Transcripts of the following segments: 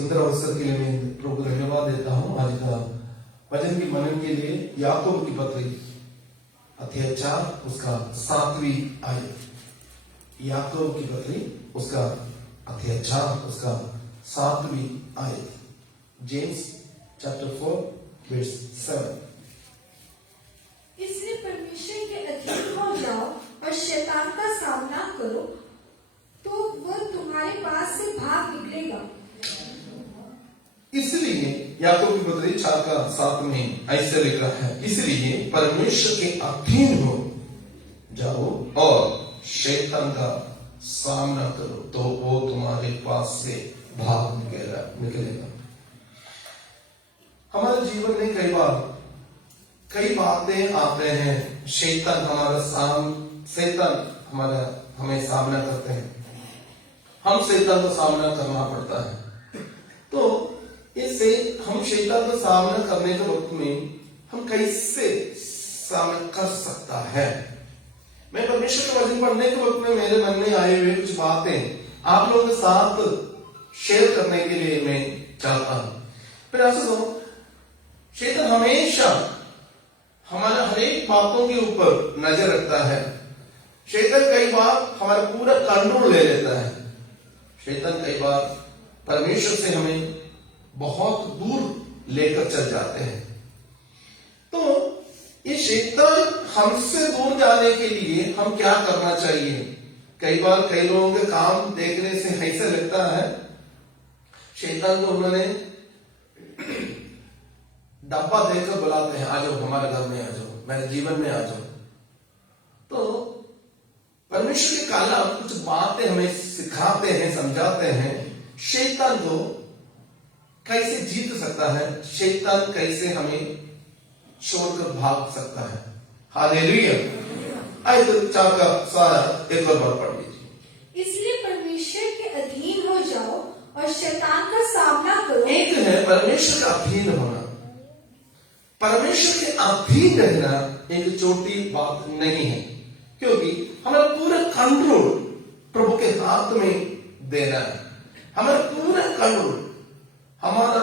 सुंदर अवसर के लिए मैं प्रभु को धन्यवाद देता हूँ। आज का वचन की मनन के लिए याकूब की पत्री अध्याय 4 उसका 7वीं आयत। याकूब की पत्री उसका अध्याय 4 उसका 7वीं आयत। James chapter 4 verse 7। इसलिए परमेश्वर के अधीन हो जाओ और शैतान का सामना करो तो वह तुम्हारे पास से भाग निकलेगा। इसलिए याकूब की पत्री 4 का 7 में ऐसे लिखा है, इसलिए परमेश्वर के अधीन हो जाओ और शैतान का सामना करो तो वो तुम्हारे पास से भाग निकलेगा। हमारे जीवन में कई बातें आते हैं। शैतान हमें सामना करते हैं, हम शैतान का सामना करना पड़ता है। तो इससे हम शैतान का सामना करने के वक्त में हम कैसे सामना कर सकता है। मैं परमेश्वर का वचन पढ़ने के वक्त में मेरे मन में आए हुए कुछ बातें आप लोगों के साथ शेयर करने के लिए मैं चाहता हूं। फिर ऐसा सुनो, शैतान हमेशा हमारा हर एक बातों के ऊपर नजर रखता है। शैतान कई बार हमारा पूरा कंट्रोल ले लेता है। शैतान कई बार परमेश्वर से हमें बहुत दूर लेकर चल जाते हैं। तो ये शैतान हमसे दूर जाने के लिए हम क्या करना चाहिए। कई बार कई लोगों के काम देखने से ऐसा लगता है शैतान को उन्होंने डब्बा देकर बुलाते हैं, आ जाओ हमारे घर में, आ जाओ मेरे जीवन में आ जाओ। तो परमेश्वर के काला कुछ बातें हमें सिखाते हैं, समझाते हैं शैतान को कैसे जीत सकता है, शैतान कैसे हमें छोड़कर भाग सकता है। हालेलुया। आइए तो 4 का सारा एक और बार पढ़ लीजिए। इसलिए परमेश्वर के अधीन हो जाओ और शैतान का सामना करो। एक है परमेश्वर का अधीन होना। परमेश्वर के अधीन रहना एक छोटी बात नहीं है, क्योंकि हमारा पूरा कंट्रोल प्रभु के हाथ में देना है। हमारा पूरा कंट्रोल, हमारा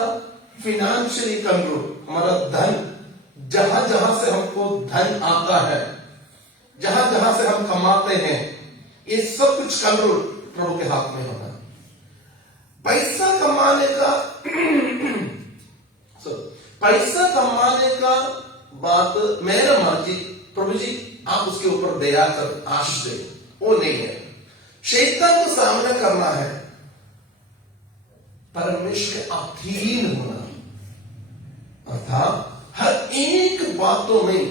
फिनेंशियली कंट्रोल, हमारा धन, जहां जहां से हमको धन आता है, जहां जहां से हम कमाते हैं, ये सब कुछ कंट्रोल प्रभु के हाथ में होना है। पैसा कमाने का बात मेरा मर्जी, प्रभु जी आप उसके ऊपर दया कर आशीष दे, वो नहीं है। शैतान को सामना करना है परमेश्वर के अधीन होना, अर्थात हर एक बातों में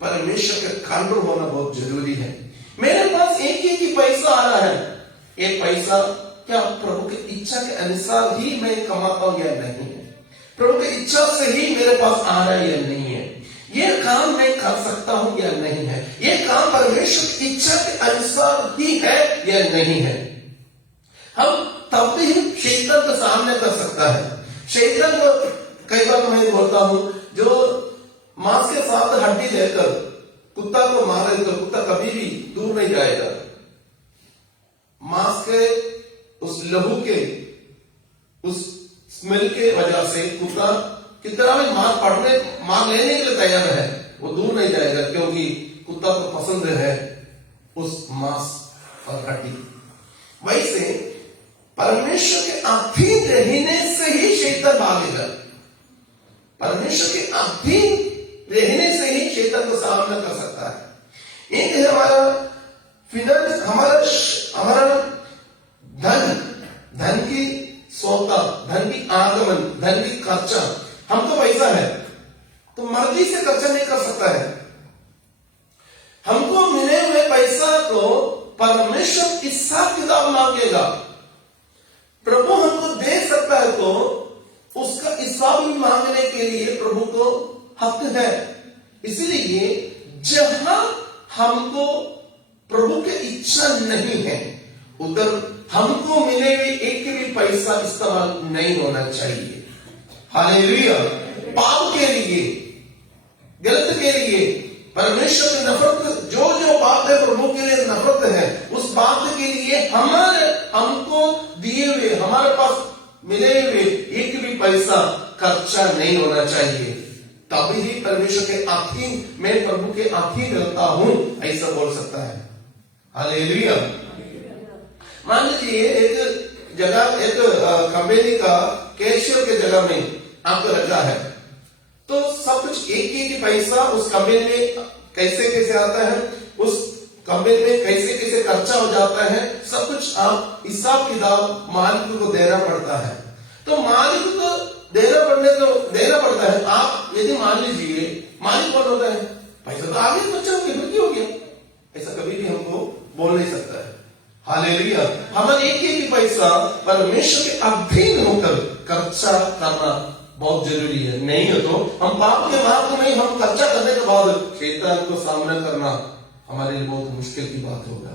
परमेश्वर के कंट्रोल होना बहुत जरूरी है। मेरे पास एक ही पैसा आ रहा है, ये पैसा क्या प्रभु की इच्छा के अनुसार ही मैं कमाता हूं या नहीं है, प्रभु की इच्छा से ही मेरे पास आ रहा है या नहीं है, ये काम मैं कर सकता हूं या नहीं है, ये काम परमेश्वर की इच्छा के अनुसार ही है या नहीं है। हम तब भी शैतान का सामना कर सकता है। शैतान को कई बार मैं बोलता हूं, जो मांस के साथ हड्डी देकर कुत्ता को मारे तो कुत्ता कभी भी दूर नहीं जाएगा। मांस के उस लहू के उस स्मेल के वजह से कुत्ता कितना भी मार लेने के लिए तैयार है, वो दूर नहीं जाएगा, क्योंकि कुत्ता को पसंद है उस मांस और हड्डी। वैसे परमेश्वर के अधीन रहने से ही शैतान भागेगा। परमेश्वर के अधीन रहने से ही शैतान को सामना कर सकता है। एक है हमारा फिनेंस, हमारा धन की सौता, धन की आगमन, धन की खर्चा। हमको पैसा है तो मर्जी से खर्चा नहीं कर सकता है। हमको मिले हुए पैसा को परमेश्वर हिसाब किताब मांगेगा। प्रभु हमको दे सकता है तो उसका हिसाब भी मांगने के लिए प्रभु को हक है। इसलिए जहां हमको प्रभु की इच्छा नहीं है, उधर हमको मिले हुए एक भी पैसा इस्तेमाल नहीं होना चाहिए। हालेलुया। पाप के लिए, गलत के लिए, परमेश्वर की नफरत, जो बात है प्रभु के लिए नफरत है, उस बात के लिए हमको दिए हुए, हमारे पास मिले हुए एक भी पैसा खर्चा नहीं होना चाहिए, तभी ही परमेश्वर के अधीन, मैं प्रभु के अधीन रहता हूं, ऐसा बोल सकता है। हालेलुया। मान लीजिए एक जगह, एक कंपनी का कैशियर के जगह में आपको रखा है, तो सब कुछ एक एक पैसा उस कंपनी में कैसे कैसे आता है, उस कंपनी में कैसे कैसे खर्चा हो जाता है, सब कुछ आप हिसाब किताब मालिक को देना पड़ता है। तो मालिक को देना पड़ता है। आप यदि मान लीजिए मालिक कौन होता है, पैसा तो आगे बच्चा हो गया, हो गया, ऐसा कभी भी हमको बोल नहीं सकता है। हालेलुया। हमारे एक एक पैसा परमेश्वर के अधीन होकर खर्चा करना बहुत जरूरी है। नहीं है तो हम पाप के मार्ग में हम खर्चा करने के बाद शैतान को सामना करना हमारे लिए बहुत मुश्किल की बात होगा।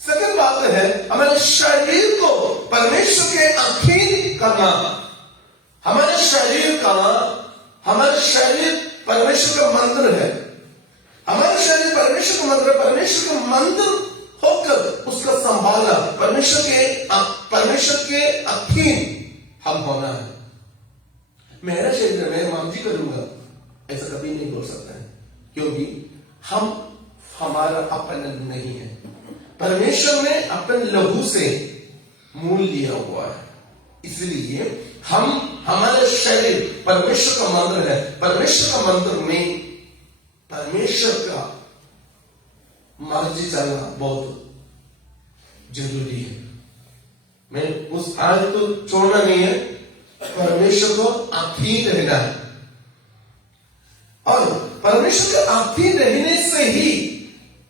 सेकंड बात है हमारे शरीर को परमेश्वर के अधीन करना। हमारे शरीर परमेश्वर का मंदिर है। हमारा शरीर परमेश्वर का मंदिर, परमेश्वर का मंदिर होकर उसका संभालना, परमेश्वर के अधीन हम होना है। मेरा शरीर मैं मर्जी करूंगा, ऐसा कभी नहीं बोल सकता है, क्योंकि हमारा अपन नहीं है। परमेश्वर ने अपने लहू से मूल लिया हुआ है, इसलिए हमारा शरीर परमेश्वर का मंदिर है। परमेश्वर का मंदिर में परमेश्वर का मर्जी चलना बहुत जरूरी है। मैं उस आज तो छोड़ना नहीं है, परमेश्वर को अधीन रहना है। और परमेश्वर के अधीन रहने से ही,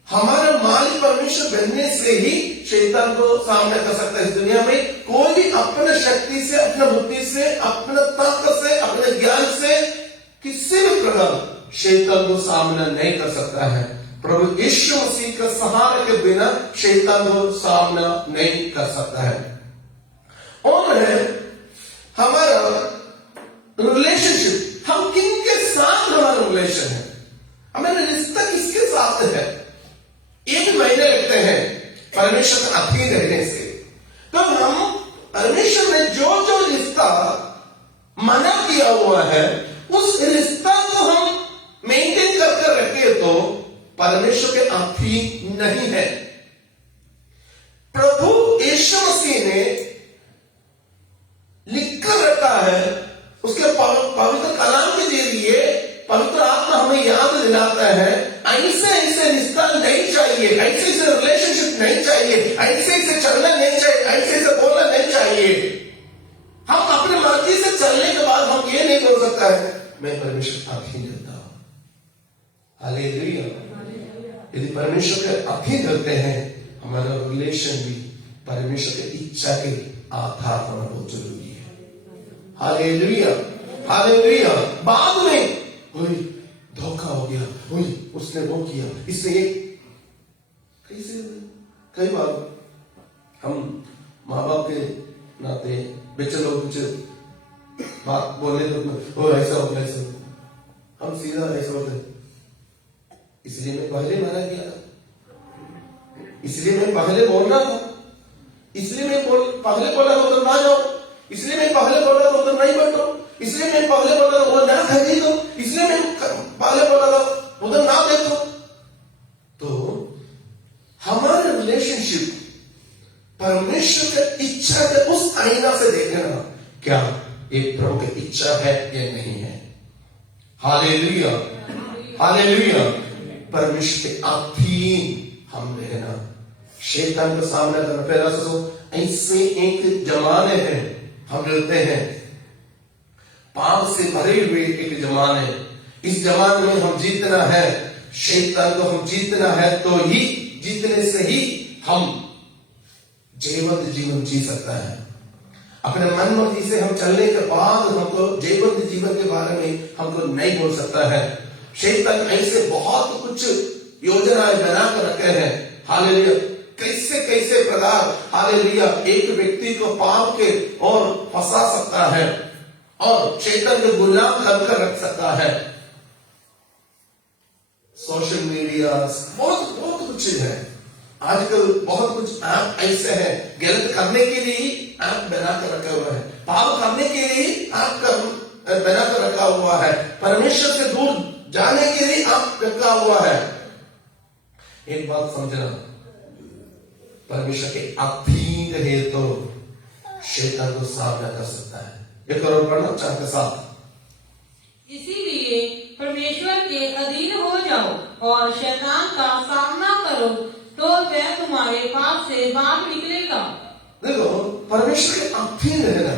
हमारा मालिक परमेश्वर बनने से ही शैतान को सामना कर सकता है। इस दुनिया में कोई भी अपने शक्ति से, अपने बुद्धि से, अपने तर्क से, अपने ज्ञान से किसी भी प्रकार शैतान को सामना नहीं कर सकता है। प्रभु यीशु मसीह का सहारे के बिना शैतान को सामना नहीं कर सकता है। और है हमारा रिलेशनशिप, हम किन के साथ हमारा रिलेशन है, हमारा रिश्ता किसके साथ है, ये भी मायने रखते हैं परमेश्वर का अधीन रहने से। तो हम परमेश्वर ने जो जो रिश्ता मना किया हुआ है, उस रिश्ता को हम मेंटेन करके रखे तो परमेश्वर के अधीन नहीं है। प्रभु यीशु मसीह ने लिखकर रखा है, उसके पवित्र कलाम के जरिए पवित्र आत्मा हमें याद दिलाता है, ऐसे रिश्ता नहीं चाहिए, ऐसे रिलेशनशिप नहीं चाहिए, ऐसे चलना नहीं चाहिए, ऐसे बोलना नहीं चाहिए। हम अपनी मर्जी से चलने के बाद हम ये नहीं बोल सकता है मैं परमेश्वर का अधीन रहता हूं। हालेलुया। यदि परमेश्वर के अधीन रहते हैं, हमारा रिलेशन भी परमेश्वर की इच्छा के आधार होना बहुत जरूरी है। Hallelujah, hallelujah. बाद में धोखा हो गया, उसने वो किया, इसने कैसे, कई बार हम माँ बाप के नाते बच्चे लोग कुछ बात बोले तो ऐसा हो गया, ऐसा हम सीधा ऐसा होते, इसलिए मैं पहले मना किया था, इसलिए मैं पहले बोल रहा था, इसलिए मैं पहले बोला था उधर ना जाओ, इसलिए मैं पहले बोला था उधर नहीं बैठो, इसलिए मैं पहले बोला था वो ना खरीदो, इसलिए मैं पहले बोला था उधर ना देखो। तो हमारे रिलेशनशिप परमेश्वर की इच्छा के उस आईना से देखना, क्या एक प्रभु की इच्छा है या नहीं है। Hallelujah, hallelujah. परमेश्वर के अधीन हम रहना, शैतान का सामना करना। पहला ऐसे एक जमाने हैं, हम रहते हैं पाप से भरे हुए एक जमाने, इस जमाने में हम जीतना है, शैतान को हम जीतना है, तो ही जीतने से ही हम जीवंत जीवन जी सकता है। अपने मन मर्जी से हम चलने के बाद हमको जीवंत जीवन के बारे में हमको नहीं बोल सकता है। शैतान ऐसे बहुत कुछ योजनाएं बना कर रखे हैं। हालेलुया, कैसे कैसे प्रकार, हालेलुया, एक व्यक्ति को पाप के और फंसा सकता है और शैतान के गुलाम कर रख सकता है। सोशल मीडिया बहुत कुछ है आजकल, बहुत कुछ ऐप ऐसे है गलत करने के लिए ऐप बनाकर रखा हुआ है, पाप करने के लिए ऐप बनाकर रखा हुआ है, परमेश्वर से दूर जाने के लिए ऐप रखा हुआ है। एक बात समझना, परमेश्वर के अधीन रहे तो शैतान को सामना कर सकता है। एक और पढ़ना 4 के 7। इसीलिए परमेश्वर के अधीन हो जाओ और शैतान का सामना करो, तो वह तुम्हारे पाप से भाग निकलेगा। देखो, परमेश्वर के अधीन रहना,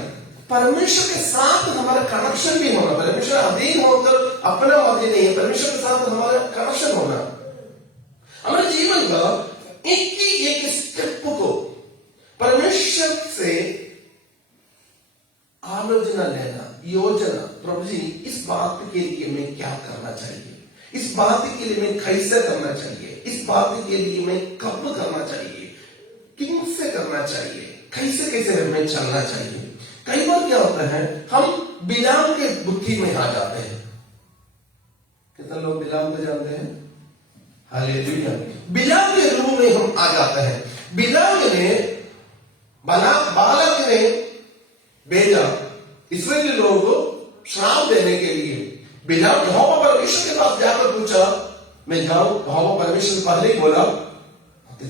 परमेश्वर के साथ हमारा कनेक्शन भी होना, परमेश्वर अधीन होकर अपना मर्जी नहीं है, परमेश्वर के साथ हमारा कनेक्शन होना। हमारे जीवन का एक स्टेप को परमेश्वर से आलोचना लेना, योजना, प्रभु जी इस बात के लिए मैं क्या करना चाहिए, इस बात के लिए मैं कैसे करना चाहिए, इस बात के लिए मैं कब करना चाहिए, किन से करना चाहिए, कैसे कैसे मैं चलना चाहिए। कई बार क्या होता है, हम बिलाम के बुद्धि में आ जाते हैं। कितने लोग बिलाम को जानते हैं? हालेलुया। बिलाम के रूप में हम आ जाते हैं। बिलाम ने बालक ने भेजा इस्राएली लोगों को श्राप देने के लिए। बिलाम यहोवा परमेश्वर के पास जाकर पूछा, मैं जाऊं? यहोवा परमेश्वर पहले ही बोला मत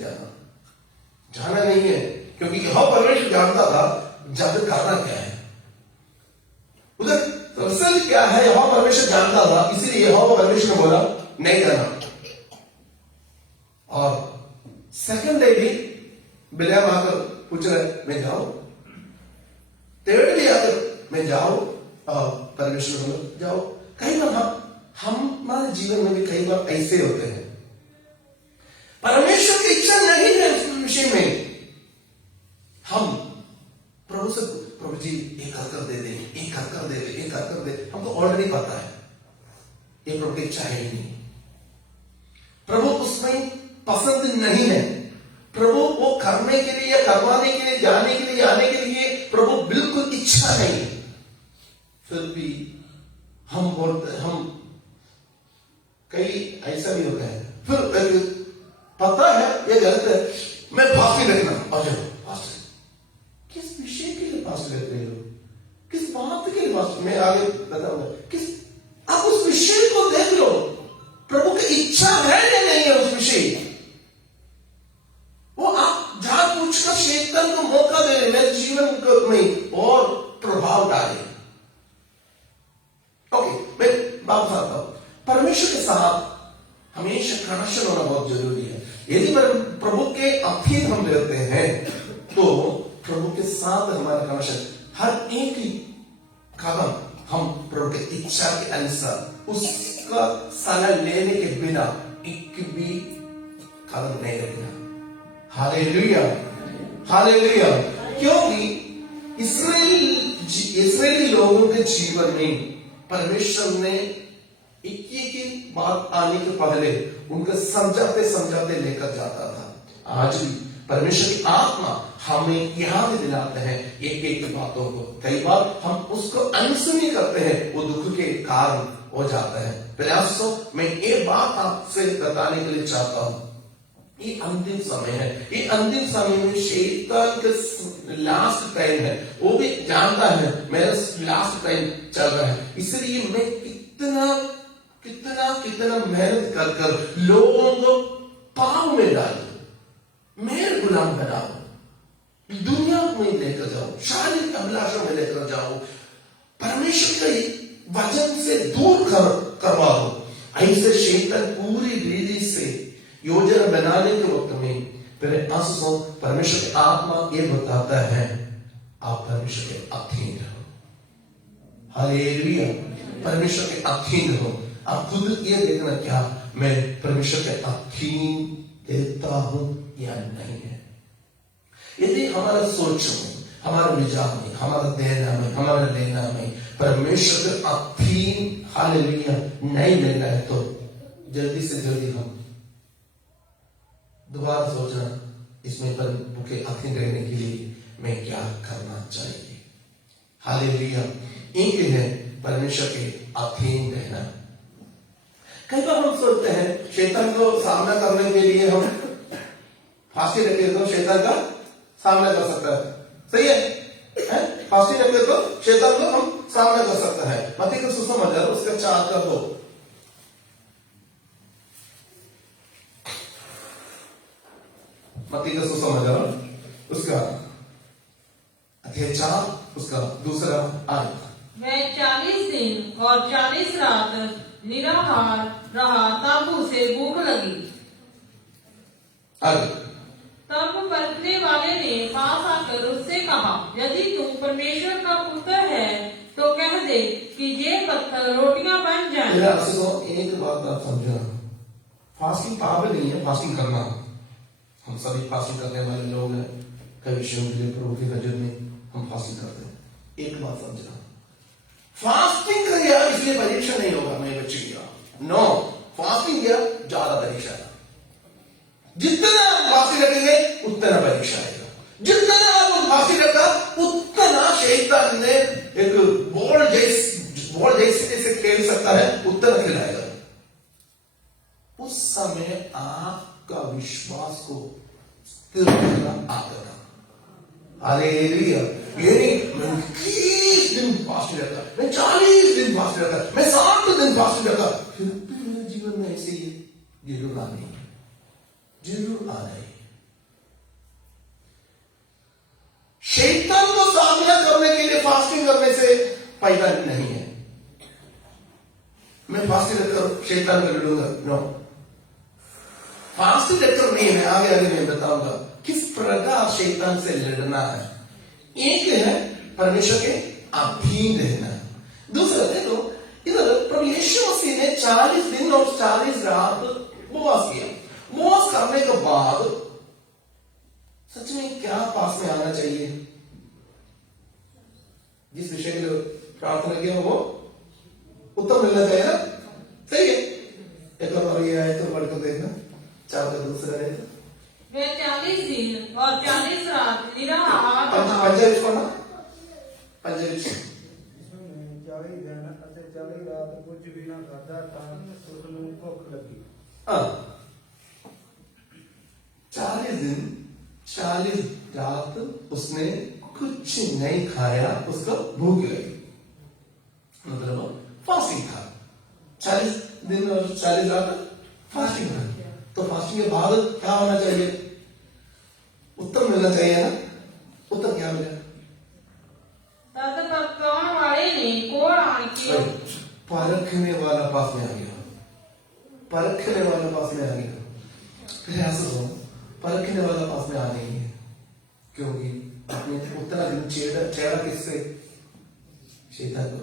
जाना नहीं है, क्योंकि यहोवा परमेश्वर जानता था जाकर करना क्या है। उधर दरअसल क्या है, यहोवा परमेश्वर जानता था, इसीलिए यहोवा परमेश्वर ने बोला नहीं जाना। और सेकंड डे भी बिलाम आकर पूछ रहे, मैं जाऊं? थर्ड डे आकर मैं जाऊं? और परमेश्वर बोला जाओ। कई बार हमारे जीवन में भी कई बार ऐसे होते हैं, परमेश्वर की इच्छा नहीं है उस विषय में, हम प्रभु से, प्रभु जी एक कर दे दे, एक कर दे दे, एक कर दे। हमको ऑलरेडी पता है ये प्रभु की इच्छा है ही नहीं, प्रभु उसमें पसंद नहीं है, प्रभु वो करने के लिए, करवाने के लिए, जाने के लिए, आने के लिए प्रभु बिल्कुल इच्छा नहीं। फिर भी हम बोलते, हम कई ऐसा भी होता है, फिर पता है ये गलत है, मैं फांसी रखना और किस विषय के लिए फांसी रख रहे हो, किस बात के लिए फांसी, मैं आगे बताऊंगा, किस, आप उस विषय को देख लो, प्रभु की इच्छा है या नहीं है उस विषय। वो आप जहां पूछकर शैतान को मौका दे रहे मेरे जीवन में और प्रभाव डाले। ओके, मैं बात आता हूं, परमेश्वर के साथ हमेशा कनेक्शन होना बहुत जरूरी है। यदि प्रभु के अधीन हम रहते हैं तो प्रभु के साथ हमारा कनेक्शन, हर एक ही कदम हम प्रभु की इच्छा के अनुसार उसका सलाह लेने के बिना एक भी कदम नहीं रखना। Hallelujah, hallelujah. क्योंकि इस्राएली लोगों के जीवन में परमेश्वर ने एक बात आने के पहले उनको समझाते समझाते लेकर जाता था। आज भी परमेश्वर की आत्मा हमें याद दिलाते हैं एक एक बातों को। कई बार हम उसको अनसुनी करते हैं, वो दुख के कारण हो जाता है। प्रयासों में एक बात आपसे बताने के लिए चाहता हूं, ये अंतिम समय है, ये अंतिम समय में शैतान का लास्ट टाइम है, वो भी जानता है मेरा लास्ट टाइम चल रहा है, इसलिए मैं कितना कितना कितना मेहनत कर कर लोगों को पाप में डालूं, मेरे गुलाम बनाऊं, दुनिया में लेकर जाऊं, शारीरिक अभिलाषा में लेकर जाऊं, परमेश्वर के वचन से दूर करवा दो। ऐसे शैतान पूरी रीति से योजना बनाने के वक्त में फिर आंसू परमेश्वर की आत्मा ये बताता है आप परमेश्वर के अधीन रहो। हालेलुया, परमेश्वर के अधीन हो। आप खुद ये देखना क्या मैं परमेश्वर के अधीन देता हूं या नहीं है। यदि हमारा सोच में, हमारा विचार में, हमारा देना में, हमारा लेना में परमेश्वर के अधीन हालेलुया नहीं लेना है तो जल्दी से जल्दी हम दोबारा सोचना इसमें प्रभु के अधीन रहने के लिए मैं क्या करना चाहिए। हालेलुया, एक है परमेश्वर के अधीन रहना। कई बार हम सोचते हैं शैतान को सामना करने के लिए हम फांसी रखे तो शैतान का सामना कर सकता है, सही है। फास्टिंग रखे तो शैतान को हम सामना कर सकते हैं। मत्ती का सुसमाचार उसका 4 का 2। मत्ती का सुसमाचार उसका अध्याय 4 उसका 2 आयत। वह 40 दिन और 40 रात निराहार रहा, तब उसे भूख लगी। आगे। तब परखने वाले ने पास आकर उससे कहा, यदि तुम परमेश्वर का पुत्र है तो कह दे कि ये पत्थर रोटियां बन जाएं। मेरा एक बात आप समझना, फास्टिंग पाप नहीं है, फास्टिंग करना। हम सभी फास्टिंग करने वाले लोग हैं, कई विषयों के लिए प्रभु के नजर में हम फास्टिंग करते हैं। एक बात समझना, फास्टिंग कर गया इसलिए परीक्षा नहीं होगा मेरे बच्चे की। नो, फास्टिंग किया ज्यादा परीक्षा है। जितना आप फास्टिंग रखेंगे उतना परीक्षा आएगा। जितना आप फास्टिंग रखा उतना शैतान ने एक बॉल जैसे खेल सकता है, उतना खिलाएगा। उस समय आपका विश्वास को स्थिर करना आता था। हालेलुया। मैं 30 दिन फास्टिंग रखा, मैं 40 दिन फास्टिंग रखा, मैं 60 दिन फास्टिंग रखा, फिर भी मेरे जीवन में ऐसे ही जरूर आने जरूर आ रही। शैतान को सामना करने के लिए फास्टिंग करने से फायदा नहीं है। मैं फास्टिंग रखकर शैतान को लड़ूंगा, नो। फास्टिंग रखकर नहीं, मैं आगे आगे मैं बताऊंगा किस प्रकार शैतान से लड़ना है। एक है परमेश्वर के अधीन रहना, दूसरा देखो इधर प्रभु यीशु मसीह ने 40 दिन और 40 रात उपवास किया। उपवास करने के बाद सच में क्या पास में आना चाहिए? जिस विषय के लिए प्रार्थना किया वो उत्तर मिलना चाहिए ना, सही है। एक और ये आए तो बढ़कर देखना 4 का 2 है। वह 40 दिन और 40 रात निराहार रहा। पंजाबी पढ़ना, पंजाबी 40 दिन ਅਤੇ 40 ਰਾਤ ਕੁਝ ਵੀ ਨਾ ਖਾਧਾ ਤਾਂ ਉਸ ਨੂੰ ਭੁੱਖ ਲੱਗੀ। 40 दिन 40 रात उसने कुछ नहीं खाया, उसको भूख लगी, मतलब फास्टिंग था। 40 दिन और 40 रात फास्टिंग था। तो फास्टिंग के बाद क्या होना चाहिए? उत्तर मिलना चाहिए ना। उत्तर क्या मिला? तद पकाने वाले ने कोड़ आन के परखने वाला पास में आ गया, परखने वाला पास में आ गया। फिर ऐसा हो, परखने वाला पास में आ नहीं है, क्योंकि अपने उतना दिन चेहरा किससे? शैतान को।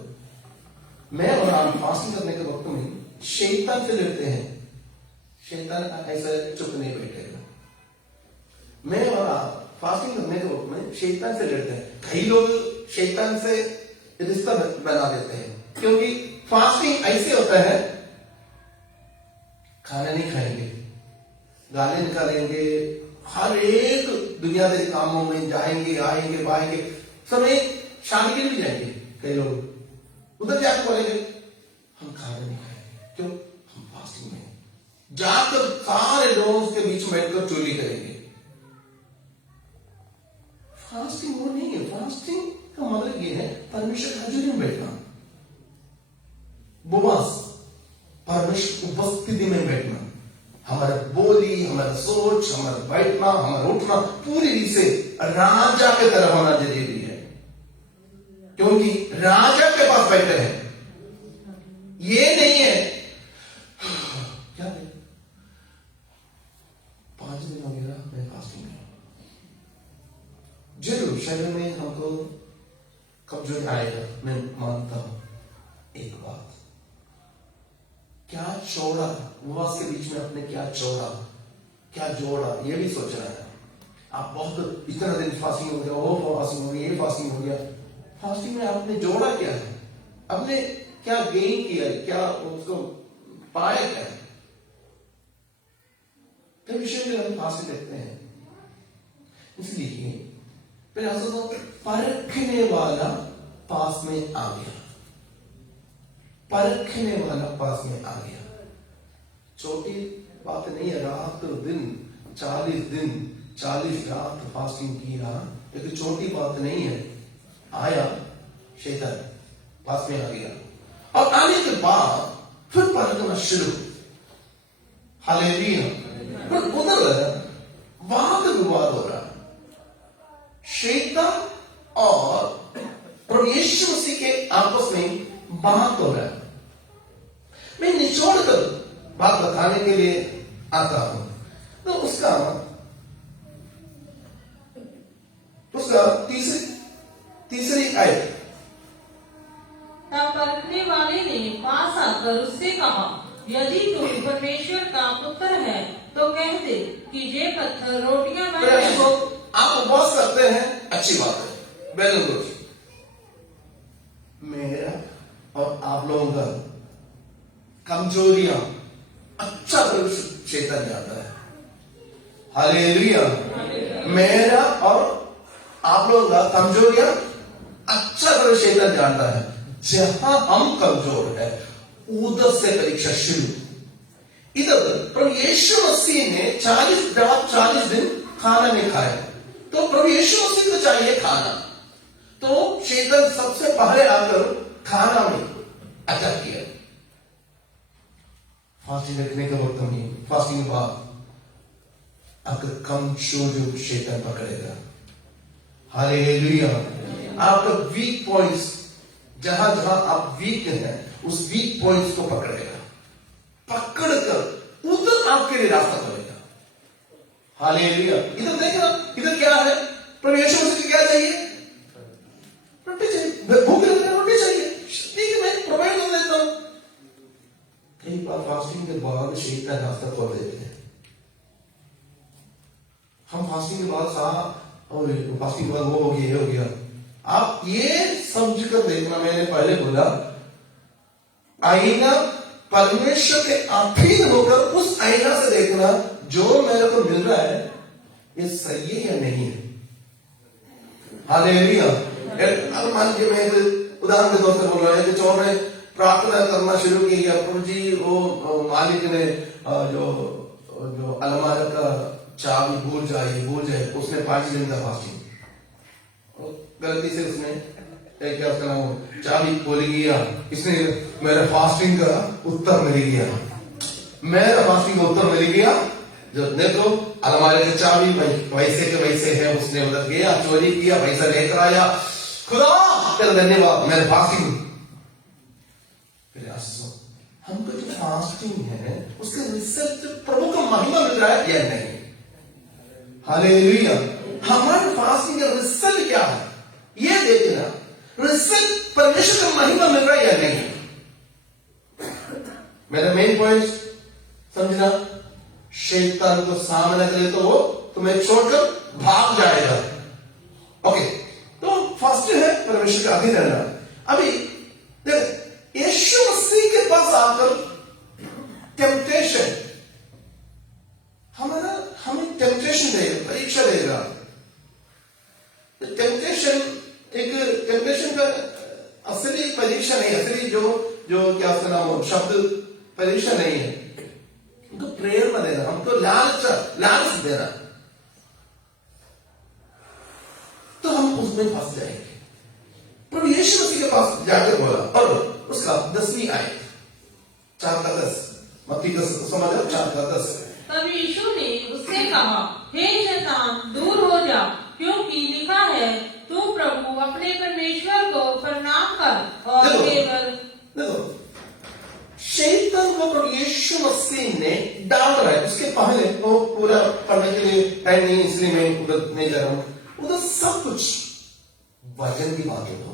मैं और आप फास्टिंग करने के वक्त में शैतान से लड़ते हैं। शैतान ऐसा चुप नहीं बैठेगा। मैं और आप फास्टिंग करने के वक्त में शैतान से लड़ते हैं। कई लोग शैतान से रिश्ता बना देते हैं, क्योंकि फास्टिंग ऐसे होता है, खाना नहीं खाएंगे, गाली निकालेंगे, हर एक दुनियादारी कामों में जाएंगे, आएंगे, बाएंगे, समय शादी के लिए भी जाएंगे। कई लोग उधर जाकर बोलेंगे हम खाना नहीं खाएंगे, क्यों? हम फास्टिंग में जाकर सारे लोगों के बीच में बैठकर चोरी करेंगे। फास्टिंग वो नहीं है। फास्टिंग का मतलब ये है परमेश्वर की हजूरी में बैठना, उपवास, परमेश्वर उपस्थिति में बैठना। हमारा बोली, हमारा सोच, हमारा बैठना, हमारा उठना पूरी रीत से राजा के तरह होना जरूरी है, क्योंकि राजा के पास बैठे हैं। ये नहीं है क्या है? 5 दिन हो गया मैं फास्टिंग में। जरूर शरीर में हमको कमजोरी आएगा, मैं मानता हूं। एक बात, क्या छोड़ा उपवास के बीच में अपने, क्या छोड़ा, क्या जोड़ा, ये भी सोचना है। आप बहुत इतना दिन फास्टिंग हो गया, वो फास्टिंग हो गया, ये फास्टिंग हो गया। फास्टिंग में आपने जोड़ा क्या है? आपने क्या गेन किया है? क्या उसको पाया क्या है? कई विषय में हम फास्टिंग देखते हैं। इसलिए फिर ऐसा तो परखने वाला पास में आ गया, परखने वाला पास में आ गया। छोटी बात नहीं है। रात दिन 40 दिन 40 रात फास्टिंग की रहा, ये तो छोटी बात नहीं है। आया शैतान पास में आ गया, और आने के बाद फिर पलटना शुरू। हालेलुया। पर उधर वाद विवाद हो रहा है, शैतान और प्रभु यीशु मसीह के आपस में बात हो रहा है। मैं निचोड़ कर बात बताने के लिए आता हूं। तो उसका तीसरी आयत, तब परखने वाले ने पास आकर उससे कहा, यदि तू परमेश्वर का पुत्र है तो कह दे कि ये पत्थर रोटियां बन जाएं। आप उपवास करते हैं, अच्छी बात है, वेल एंड गुड। मेरा और आप लोगों का कमजोरियां अच्छा तरह से शैतान जानता है। हालेलुया। मेरा और आप लोगों का कमजोरियां अच्छा तरह शैतान जानता है। जहां हम कमजोर है उधर से परीक्षा शुरू। इधर प्रभु यीशु मसीह ने 40 दिन खाना नहीं खाया, तो प्रभु यीशु मसीह को चाहिए खाना, तो शैतान सबसे पहले आकर खाना में अटैक किया। फास्टिंग रखने के वक्त में, फास्टिंग के बाद आपका कमजोर शैतान पकड़ेगा। हालेलुया। आपका वीक पॉइंट्स, जहां जहां आप वीक हैं, उस वीक पॉइंट्स को पकड़ेगा, पकड़कर उधर आपके लिए रास्ता खोलेगा। हालेलुया। इधर देखना, इधर क्या है, प्रभु यीशु मसीह को क्या चाहिए? रोटी चाहिए, भूख लग रही है, रोटी चाहिए, ठीक है मैं प्रोवाइड कर देता हूं। कई बार फास्टिंग के बाद शैतान रास्ता खोल देते हैं। हम फास्टिंग के बाद फास्टिंग के बाद वो हो गया, ये हो गया। आप ये समझ कर देखना, मैंने पहले बोला, आईना परमेश्वर के अधीन होकर उस आईना से देखना, जो मेरे को मिल रहा है ये सही है या नहीं है। हालेलुया। अब मान लीजिए मैं उदाहरण के तौर पर बोल रहा है कि चोर ने प्रार्थना करना शुरू किया, प्रभु जी वो मालिक ने जो अलमारी का चाबी भूल जाए, उसने 5 दिन का फास्टिंग, गलती से उसने क्या उसका नाम चाबी भूल गया, इसने मेरे फास्टिंग का उत्तर मिल गया, मेरा फास्टिंग का उत्तर मिल गया। जब देखो अलमारी की चाबी वैसे के वैसे है, उसने उधर गया, चोरी किया, पैसा लेकर आया, खुदा तेरा धन्यवाद, मेरे फास्टिंग। हमको जो फास्टिंग है उसके रिजल्ट प्रभु को महिमा मिल रहा है या नहीं? हालेलुया। हमारे फास्टिंग का रिजल्ट क्या है ये देखना, रिजल्ट परमेश्वर का महिमा मिल रहा है या नहीं। मेरा मेन पॉइंट समझना, शैतान को सामना करे तो वो तुम्हें छोड़कर भाग जाएगा। ओके, तो फर्स्ट है परमेश्वर का अधीन रहना। अभी देख, यीशु मसीह के पास आकर टेम्पटेशन, हमें टेम्पटेशन देगा, परीक्षा देगा। टेम्पटेशन का असली परीक्षा नहीं, असली जो क्या उसका नाम हो, शब्द परीक्षा नहीं है, हमको प्रेरणा देना, हमको लालच देना, तो हम उसमें फंस जाएंगे। प्रभु यीशु मसीह के पास जाकर बोला, और उसका 10वीं आयत 4-10, मत्ती का समाचार 4-10। तब यीशु ने उससे कहा, हे शैतान दूर हो जा, क्योंकि लिखा है, तू प्रभु अपने परमेश्वर को प्रणाम कर और केवल। देखो, शैतान को प्रभु यीशु मसीह ने डांट रहा है। उसके पहले वो पूरा पढ़ने के लिए टाइम नहीं, इसलिए मैं उधर नहीं जा रहा हूं। उधर सब कुछ वचन की बात होगा।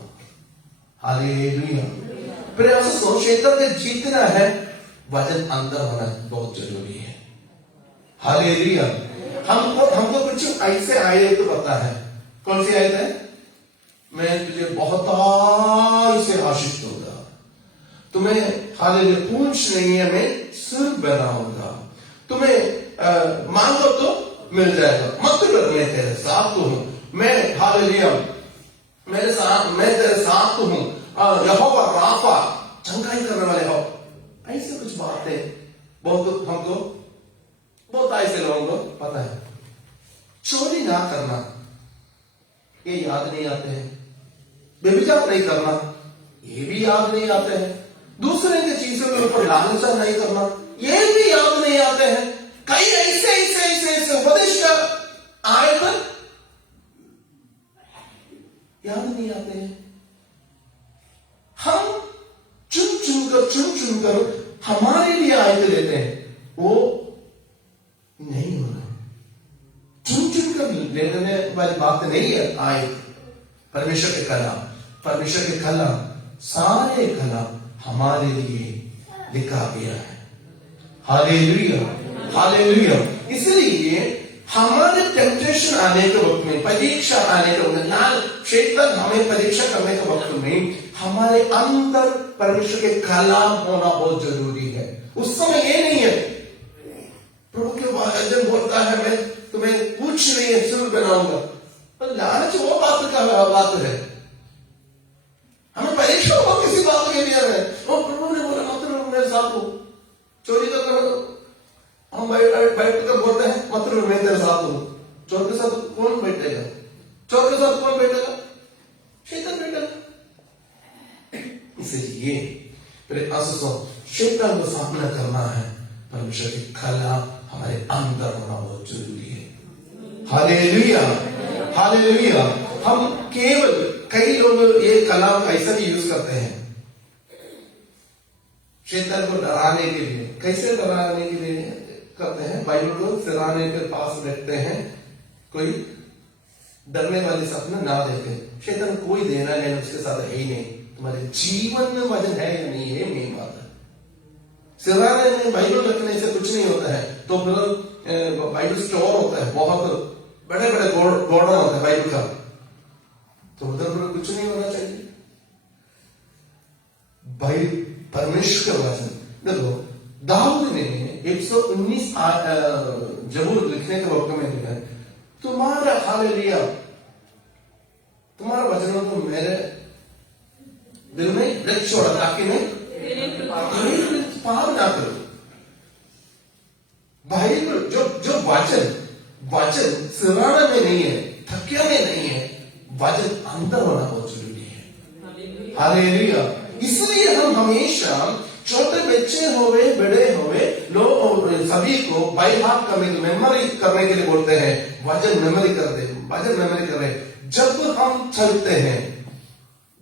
हालेलुया। प्रयास को शैतान के जीतना है, वचन अंदर होना बहुत जरूरी है। हालेलुया। हमको कुछ ऐसे आयत तो पता है। कौन सी आयत है? मैं तुझे बहुत से आशीष दूंगा, तुम्हें हालेलुया पूंछ नहीं है, मैं सिर बनाऊंगा, तुम्हें मांगो तो मिल जाएगा, मत कर, मैं तेरे साथ तो हूं, मैं हालेलुया मैं तेरे साथ तो हूं, यहोवा राफा, चंगाई करने वाले हो। ऐसे कुछ बातें बहुत ऐसे लोगों को पता है। चोरी ना करना ये याद नहीं आते हैं, व्यभिचार नहीं करना, ये भी याद नहीं आते हैं। दूसरे की चीजों के ऊपर लालसा नहीं करना, ये भी याद नहीं आते हैं। कई ऐसे उपदेश का आए पर याद नहीं आते हैं। हम चुन कर हमारे लिए आयत लेते हैं, वो नहीं होना। चुन कर लेने वाली बात नहीं है आयत। परमेश्वर के कलाम सारे कलाम हमारे लिए लिखा गया है। Hallelujah, hallelujah. इसलिए हमारे टेम्पटेशन आने के वक्त में, परीक्षा आने के वक्त में, शैतान हमें परीक्षा करने के वक्त में हमारे अंदर परमेश्वर के कलाम होना बहुत जरूरी है। उस समय ये नहीं है प्रभु के वचन बोलता है मैं तुम्हें कुछ नहीं है सुर बनाऊंगा, तो लालच वो बात है। हमें परीक्षा हो किसी बात के लिए है। वो प्रभु ने बोला मत रहो मेरे साथ हो, चोरी कर करो, हम बैठ कर बोलते हैं मत रहो मैं तेरे साथ हूं। चोर के साथ कौन बैठेगा? चोर के साथ कौन बैठेगा? शैतान बैठेगा। इसलिए शैतान को सामना करना है, परमेश्वर की कलाम हमारे अंदर होना बहुत जरूरी है। Hallelujah, hallelujah. हम केवल कई लोग ये कलाम ऐसा भी यूज करते हैं शैतान को डराने के लिए। कैसे डराने के लिए करते हैं? बाइबल को सिराने के पास बैठते हैं, कोई डरने वाली सपना ना देखे। शैतान कोई देना लेना उसके साथ है ही नहीं। तुम्हारे जीवन में वजन है या नहीं, ये मेन बात है। सिराने में बाइबल रखने से कुछ नहीं होता है। तो बाइबल स्टोर होता है, बहुत बड़े बड़े गोडाउन होता है बाइबल का, तो उधर कुछ नहीं होना चाहिए। भाई परमेश्वर का वचन देखो, दाऊद ने 119 जबूर लिखने के वक्त में लिखा है, तुम्हारा हालेलुया, तुम्हारा वचनों को मेरे दिल में रख छोड़ा ताकि मैं पाप ना करूं। बाइबल जो वचन सिराना में नहीं है, थकिया में नहीं है, वचन अंदर होना बहुत जरूरी है। हालेलुया। इसलिए हम हमेशा छोटे बच्चे होवे बड़े होवे लोग सभी को बाई हार्ट करने के मेमोरी करने के लिए बोलते हैं, वचन मेमोरी कर दे, वचन मेमोरी कर दे। जब हम चलते हैं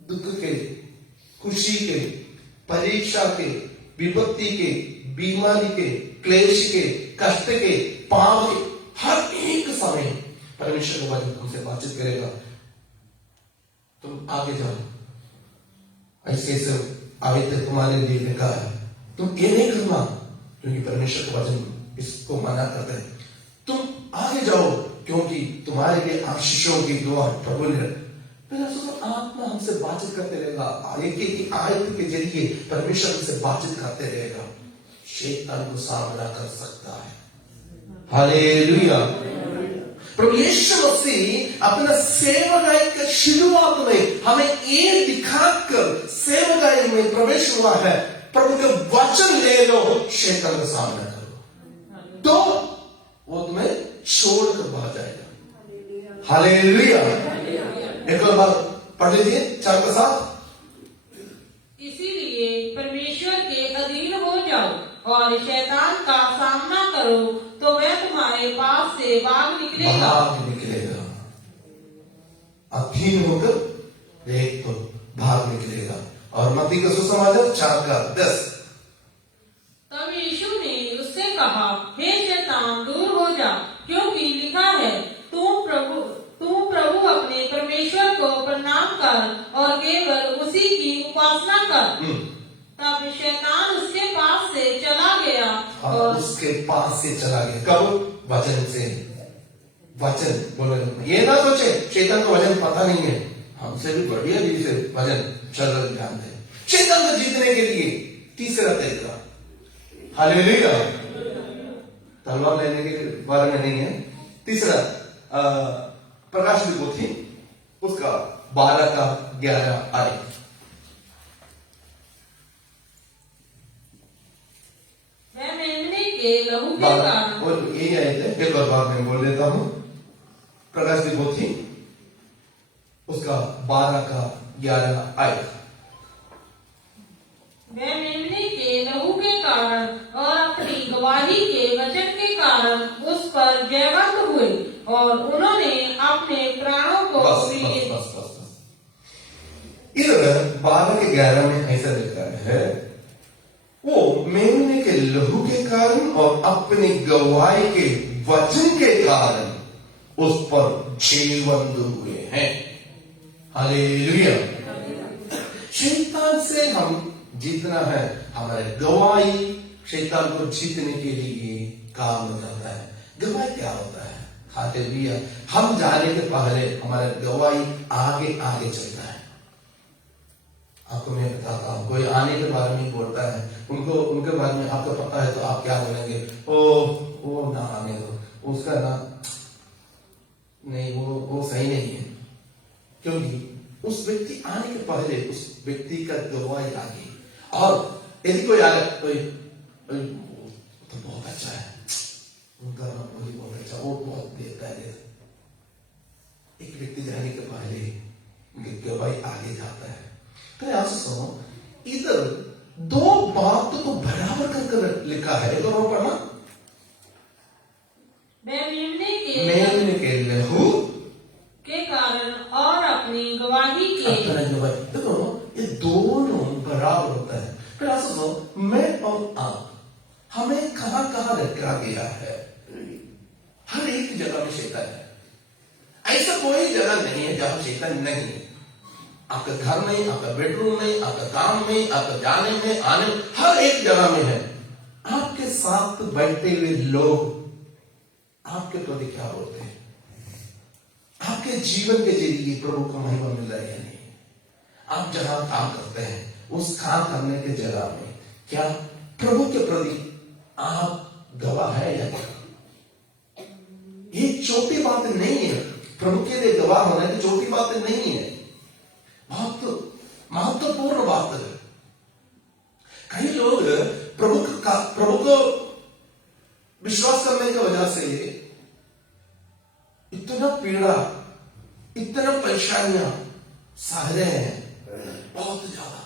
दुख के, खुशी के, परीक्षा के, विपत्ति के, बीमारी के, क्लेश के, कष्ट के, पाप के, हर एक समय परमेश्वर का वचन तुमसे बातचीत करेगा। तुम आगे जाओ, ऐसे आगे तक तुम्हारे लिए लिखा है, तुम ये नहीं करना, क्योंकि परमेश्वर का वचन इसको मना करता है। तुम आगे जाओ, क्योंकि तुम्हारे लिए आशीषों की दुआ प्रभु ने। आत्मा हमसे बातचीत करते रहेगा, आयत के जरिए परमेश्वर हमसे बातचीत करते रहेगा। शैतान को सामना कर सकता है। हालेलुया। प्रभु यीशु मसीह अपना सेवकाई का शुरुआत में हमें ये दिखाकर सेवकाई में प्रवेश हुआ है, प्रभु के वचन ले लो, शैतान का सामना करो, तो वो तुम्हें छोड़कर भाग जाएगा। हालेलुया। एक और बार पढ़ लीजिए 4 के साथ। इसीलिए परमेश्वर के अधीन हो जाओ और शैतान का सामना करो, तो वह तुम्हारे पास से भाग निकलेगा। अधीन होकर एक तो भाग निकलेगा। और मत्ती का सुसमाचार 4:10। तब यीशु ने उससे कहा, हे शैतान दूर हो जा, क्योंकि लिखा है, तू प्रभु अपने परमेश्वर को प्रणाम कर और केवल उसी की उपासना कर। तब शैतान उसके पास से चला गया और उसके पास से चला गया। कब? वचन से। वचन बोले, ये ना सोचे शैतान को वचन पता नहीं है, हमसे भी बढ़िया भी से वचन चल रहे जानते हैं। शैतान को जीतने के लिए तीसरा तरीका, हालेलुया, तलवार लेने के बारे में नहीं है। तीसरा प्रकाश की पोथी उसका 12:11 आए। वह मेमने के लहू के कारण, और यही आए थे, एक और बार मैं बोल देता हूं। प्रकाश की पोथी उसका 12 11 आयत। वह मेमने के लहू के कारण और अपनी गवाही के वचन के कारण उस पर जयवंत हुए और उन्होंने अपने प्राणों को बस बस प्रिय बस बस बस। इधर 12 के 11 में ऐसा लिखा है, वो मेमने के लहू के कारण और अपनी गवाही के वचन के कारण उस पर जीवंत हुए हैं। हालेलुया। शैतान से हम जीतना है, हमारे गवाही शैतान को जीतने के लिए काम करता है। गवाही क्या होता है? हालेलुया। हम जाने के पहले हमारा गवाही आगे आगे चलता है। आपको मैं बताता हूँ, कोई आने के बारे में बोलता है, उनको उनके बारे में आपको पता है तो आप क्या बोलेंगे? ओ ना आने दो, उसका ना नहीं, वो सही नहीं है। क्योंकि उस व्यक्ति आने के पहले उस व्यक्ति का गवाही आगे। और यदि कोई आगे कोई तो बहुत अच्छा है, उनका बहुत अच्छा, वो बहुत देता है। एक व्यक्ति जाने के पहले गवाही आगे जाता है। तो आप सुनो, इधर दो बात तो बराबर कर लिखा है, तो वो पढ़ना। मेमने के लहू के कारण और अपनी गवाही के देखो, ये दोनों बराबर होता है। फिर आप सुनो, मैं और आप हमें कहां कहां रखा गया है? हर एक जगह में शैतान है। ऐसा कोई जगह नहीं है जहां शैतान नहीं है। आपके घर में, आपका बेडरूम में, आपका काम में, आपका जाने में, आने में, हर एक जगह में है। आपके साथ बैठे हुए लोग आपके प्रति क्या बोलते हैं? आपके जीवन के जरिए प्रभु को महिमा मिल रहा है या नहीं? आप जहां काम करते हैं, उस काम करने के जगह में क्या प्रभु के प्रति आप गवाह है या नहीं? ये छोटी बात नहीं है। प्रभु के लिए गवाह होना की छोटी बात नहीं है, बहुत महत्वपूर्ण बात है। कई लोग प्रभु को विश्वास करने की वजह से इतना पीड़ा, इतना परेशानियां सह रहे हैं, बहुत ज्यादा।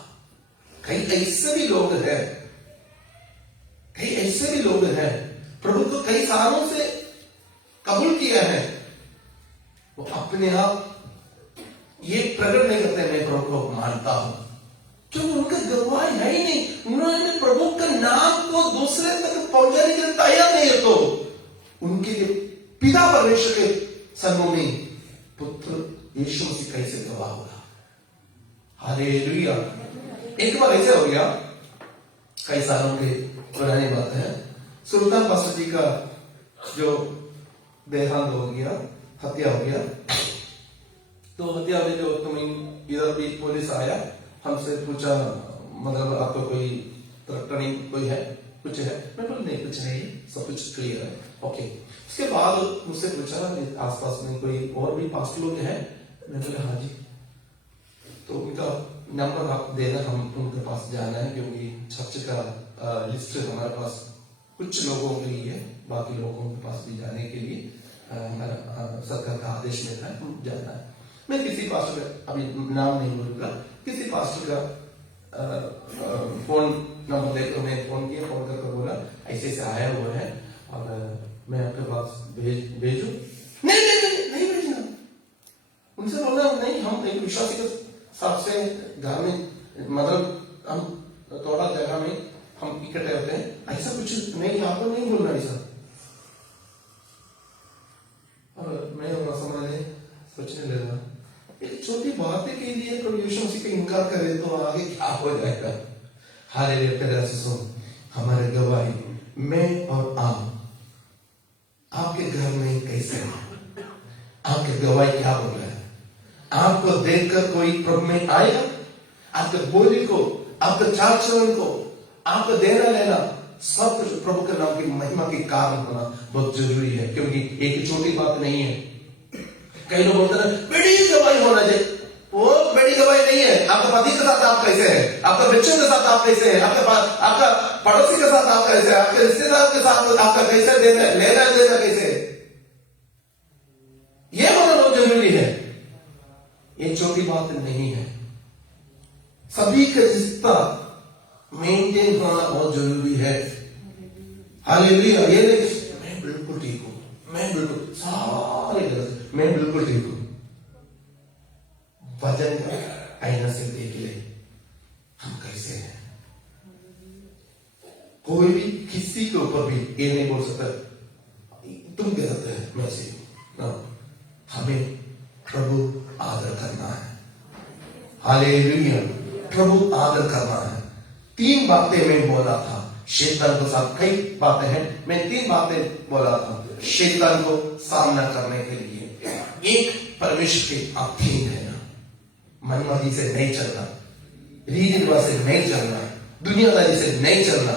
कई ऐसे भी लोग हैं, प्रभु को कई सालों से कबूल किया है, वो अपने आप ये प्रकट नहीं करते मैं प्रभु को मानता हूं, क्योंकि उनका गवाही है ही नहीं। उन्होंने प्रभु का नाम को दूसरे तक पहुंचाने के लिए तैयार नहीं है, तो उनके लिए पिता परमेश्वर के सम्मुख में पुत्र यीशु मसीह कैसे गवाह होगा? हालेलुया। एक बार ऐसे हो गया, कई सालों के पुरानी बात है, सुल्तान बादशाह जी का जो देहांत हो गया, हत्या हो गया। तो हत्या में जो तुम्हें इधर भी पुलिस आया, हमसे पूछा मतलब आपको कोई टर्निंग कोई है, कुछ है? मैं बोला नहीं, कुछ नहीं, सब कुछ क्लियर है, ओके। उसके बाद मुझसे पूछा आसपास में कोई और भी पास्ट लोग हैं? मैं बोला हाँ जी। तो उनका नंबर आप देना, हम उनके पास जाना है, क्योंकि चर्च का लिस्ट हमारे पास कुछ लोगों के लिए है, बाकी लोगों के पास भी जाने के लिए हमारा सरकार का आदेश में था, हम जाना है। मैं किसी पास्टर का अभी नाम नहीं बोलूंगा, किसी पास्टर का फोन नंबर देकर मैं फोन किया, फोन करके बोला ऐसे ऐसे आया हुआ है और मैं आपके पास भेजूं? नहीं भेजना। उनसे बोला नहीं, हम एक विश्वासी के साथ से घर में मतलब हम थोड़ा जगह में हम इकट्ठे होते हैं, ऐसा कुछ नहीं, आपको नहीं बोलना ऐसा। और मैं समझने सोचने लगा, एक छोटी बात के लिए प्रभु यीशु मसीह का इनकार करे तो आगे क्या हो जाएगा? हालेलुया। प्यारे सुन, हमारे गवाही मैं और आप आपके घर में कैसे है? आपके गवाही क्या बोल रहा है? आपको देखकर कोई प्रभु में आएगा? आपके बोली को, आपके चाल चलन को, आपका देना लेना सब कुछ प्रभु के नाम की महिमा के कारण होना बहुत जरूरी है, क्योंकि एक छोटी बात नहीं है। कई लोग बोलते हैं बड़ी गवाही होना चाहिए, वो बड़ी गवाही नहीं है। आपके पति के साथ आप कैसे हैं, आपके बच्चों के साथ आप कैसे हैं, आपका पड़ोसी के साथ आप कैसे हैं, आपके रिश्तेदार के साथ आपका कैसे लेना देना कैसे है, ये होना बहुत जरूरी है। ये छोटी बात नहीं है। सभी का रिश्ता मेंटेन होना बहुत जरूरी है। हालेलुया। ये नहीं मैं बिल्कुल ठीक हूं, मैं बिल्कुल सारे गलत, मैं बिल्कुल ठीक हूं। वजन का आईना से देख ले हम कैसे हैं। कोई भी किसी के ऊपर भी ये नहीं बोल सकता तुम गलत है, मैं सही हूं। हमें प्रभु आदर करना है। हालेलुया। प्रभु आदर करना है। 3 बातें मैं बोला था शैतान के साथ, कई बातें हैं, मैं 3 बातें बोला था शैतान को सामना करने के लिए। एक, परमेश्वर के अधीन है, मनमर्जी से नहीं चलना, रीति रिवाज से नहीं चलना, दुनियादारी से नहीं चलना।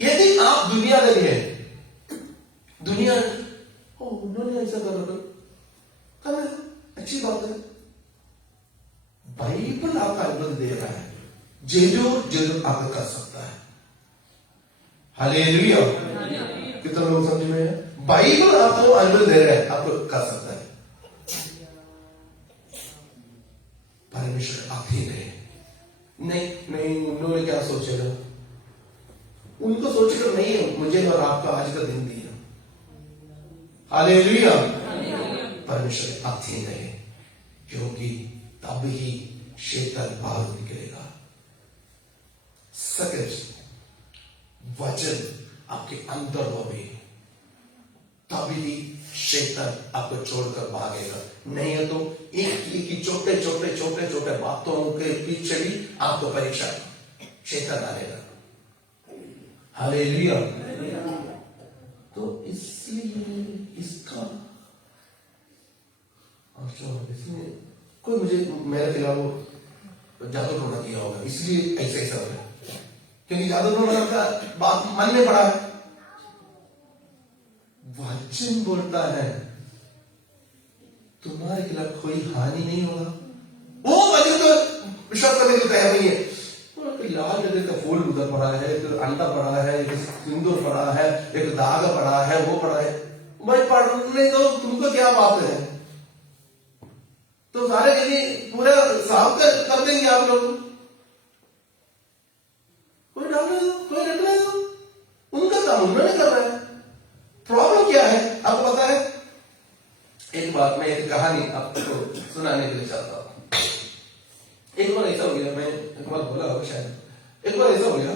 यदि आप दुनियादारी है, दुनिया उन्होंने ऐसा कर अच्छी बात है, बाइबल आपका अनुभव दे रहा है, जरूर आपको कर सकता है। हालेलुया। कितने लोग समझ में है? बाइबल आपको अनुभव दे रहा है, आपको कर सकता है। परमेश्वर अधीन है। नहीं उन्होंने क्या सोचेगा, उनको सोचकर नहीं है मुझे और आपका आज का दिन दिया। हालेलुया। परमेश्वर अधीन है, क्योंकि तब ही शैतान बाहर निकलेगा। सच वचन आपके अंदर हो भी, तभी शैतान आपको छोड़कर भागेगा। नहीं है तो एक छोटे बातों के पीछे भी आपको परीक्षा शैतान डालेगा। हालेलुया। तो इसलिए इसका इसलिए कोई मुझे मेरे खिलाफ जादू टोना किया होगा, इसलिए ऐसा हो गया, क्योंकि जादू टोना का बात मन में पड़ा है। वचन बोलता है तुम्हारे खिलाफ कोई हानि नहीं होगा। वो वचन तो विश्वास करने के लिए तैयार नहीं है। लाल कलर का फूल उधर पड़ा है, एक अंडा पड़ा है, एक सिंदूर पड़ा है, एक धागा पड़ा है, वो पड़ा है, भाई पढ़ने तो तुमको क्या बात है, तो सारे के लिए पूरा साफ कर देंगे आप लोग। कोई डालने दो, कोई रखने दो, उनका काम उन्होंने कर रहा है। प्रॉब्लम क्या है आपको पता है? एक बात, मैं एक कहानी आपको सुनाने के लिए चाहता हूं। एक बार ऐसा हो गया, मैं एक बार बोला होगा शायद, एक बार ऐसा हो गया,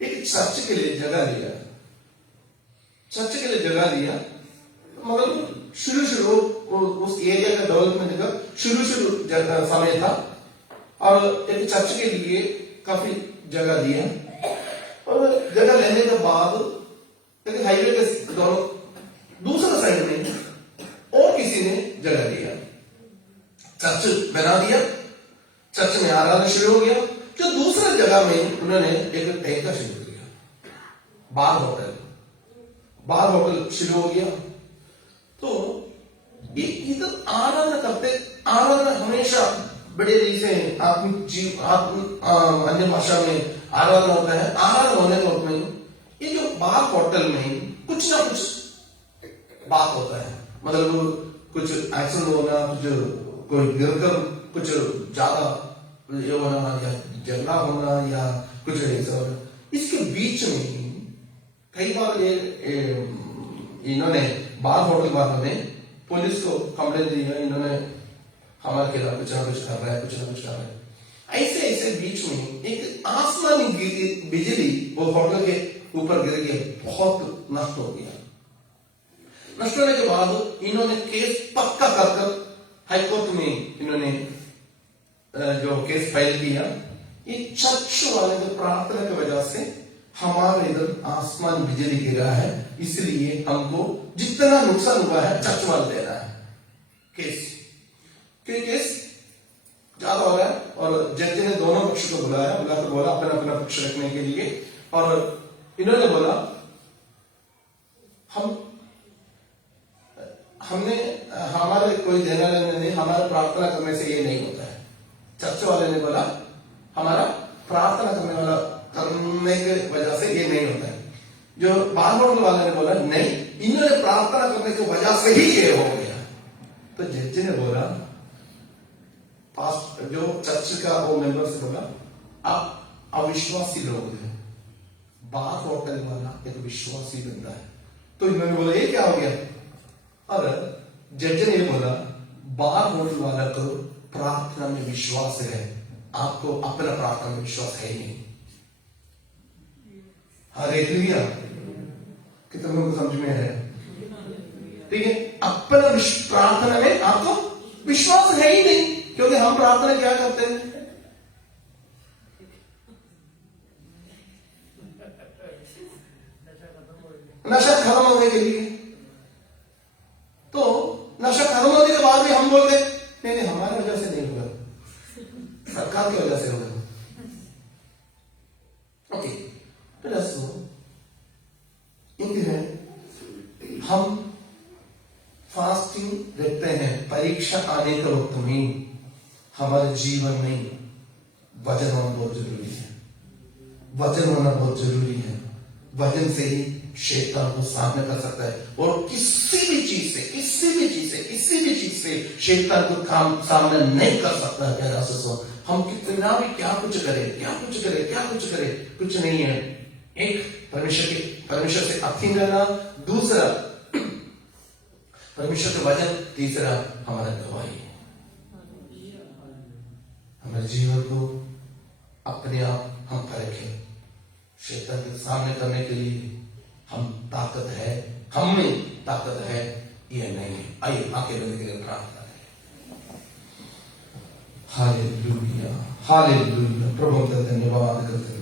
एक चर्च के लिए जगह लिया, मगर शुरू उस एरिया का डेवलपमेंट का शुरू समय था, और एक चर्च के लिए काफी जगह दिया, और जगह लेने के बाद एक हाईवे के दोनों दूसरा साइड में और किसी ने जगह दिया, चर्च बना दिया, चर्च में आराधना शुरू हो गया। जो दूसरा जगह में उन्होंने एक ठेका शुरू किया, बार होटल शुरू हो गया। तो इधर आराधना करते, आराधना हमेशा बड़े रीसे अन्य भाषा में आराधना होता है। आराधना होने के वक्त में ये जो बार होटल में कुछ ना कुछ बात होता है, मतलब कुछ एक्सीडेंट होना, कुछ कोई गिरकर कुछ ज्यादा ये होना, या झगड़ा होना, या कुछ ऐसा होना। इसके बीच में कई बार ये इन्होंने बार होटल वालों ने पुलिस को कंप्लेंट दी है, इन्होंने हमारे खिलाफ कुछ ना कुछ कर रहा है। ऐसे बीच में एक आसमानी बिजली वो होटल के ऊपर गिर गया, बहुत नष्ट हो गया। नष्ट होने के बाद इन्होंने केस पक्का कर हाईकोर्ट में इन्होंने जो केस फाइल किया, ये चर्च वाले की प्रार्थना की वजह से हमारे इधर आसमान बिजली गिरा है, इसलिए हमको जितना नुकसान हुआ है चर्च वाले दे रहा है केस, क्योंकि केस ज्यादा हो रहा है। और जज ने दोनों पक्ष को बुलाकर बोला अपना अपना पक्ष रखने के लिए, और इन्होंने बोला हमने हमारे कोई देना लेना नहीं, हमारा प्रार्थना करने से ये नहीं होता है। चर्च वाले ने बोला हमारा प्रार्थना करने के वजह से ये नहीं होता है। जो बार होटल वाले ने बोला नहीं, इन्होंने प्रार्थना करने की वजह से ही ये हो गया। तो जज ने बोला जो चर्च का वो मेंबर से बोला, आप अविश्वासी लोग हैं, बार होटल वाला एक विश्वासी बंदा है। तो इन्होंने बोला ये क्या हो गया? और जज ने बोला बार होटल वाला को प्रार्थना में विश्वास है, आपको अपना प्रार्थना में विश्वास है ही नहीं। हालेलुया, कितने लोगों को समझ में है? ठीक है, अपना प्रार्थना में आपको विश्वास है ही नहीं, क्योंकि हम प्रार्थना क्या करते हैं? नशा खत्म होने के लिए। तो नशा खत्म होने के बाद भी हम बोलते नहीं नहीं हमारी वजह से नहीं होगा, सरकार की वजह से होगा। ओके, तो दोस्तों हम फास्टिंग देखते हैं, परीक्षा आने के वक्त में हमारे जीवन में वजन होना बहुत जरूरी है। वजन होना बहुत जरूरी है। वजन से ही शैतान को सामने कर सकता है, और किसी भी चीज से शैतान को काम सामने नहीं कर सकता है। प्यारा सो हम कितना भी क्या कुछ करे कुछ नहीं है। एक परमेश्वर से अधीन रहना, दूसरा परमेश्वर के वचन, तीसरा हमारा गवाही है। हमारे जीवन को अपने आप हम परखें। शैतान के सामने करने के लिए हम ताकत है, हम में ताकत है ये नहीं है। आइए आंखें बंद करके प्रार्थना करें। Hallelujah, hallelujah. प्रभु हम तेरा धन्यवाद करते हैं,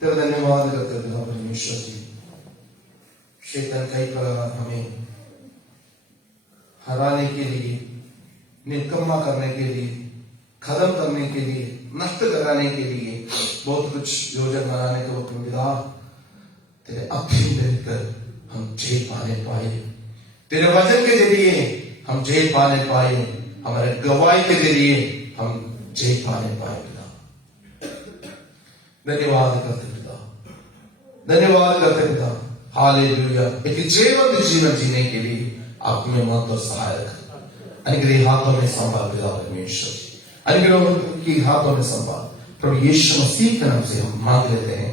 तेरा धन्यवाद करते हैं परमेश्वर जी। शैतान कई प्रकार हमें हराने के लिए, निकम्मा करने के लिए, खत्म करने के लिए, नष्ट कराने के लिए बहुत कुछ योजना बनाने के वक्त मिला। तेरे अधीन रहकर हम जय पाने पाए, तेरे वचन के जरिए हम जय पाने पाए, हमारे गवाही के जरिए हम जय पाने पाए। पिता धन्यवाद करते पिता, धन्यवाद करते पिता। हालेलुया। एक जीवन जीने के लिए आप में मत और सहायक अनुग्रह हाथों में संभाल पिता परमेश्वर, अनुग्रह की हाथों में संभाल। प्रभु यीशु मसीह के नाम से हम मांग लेते हैं।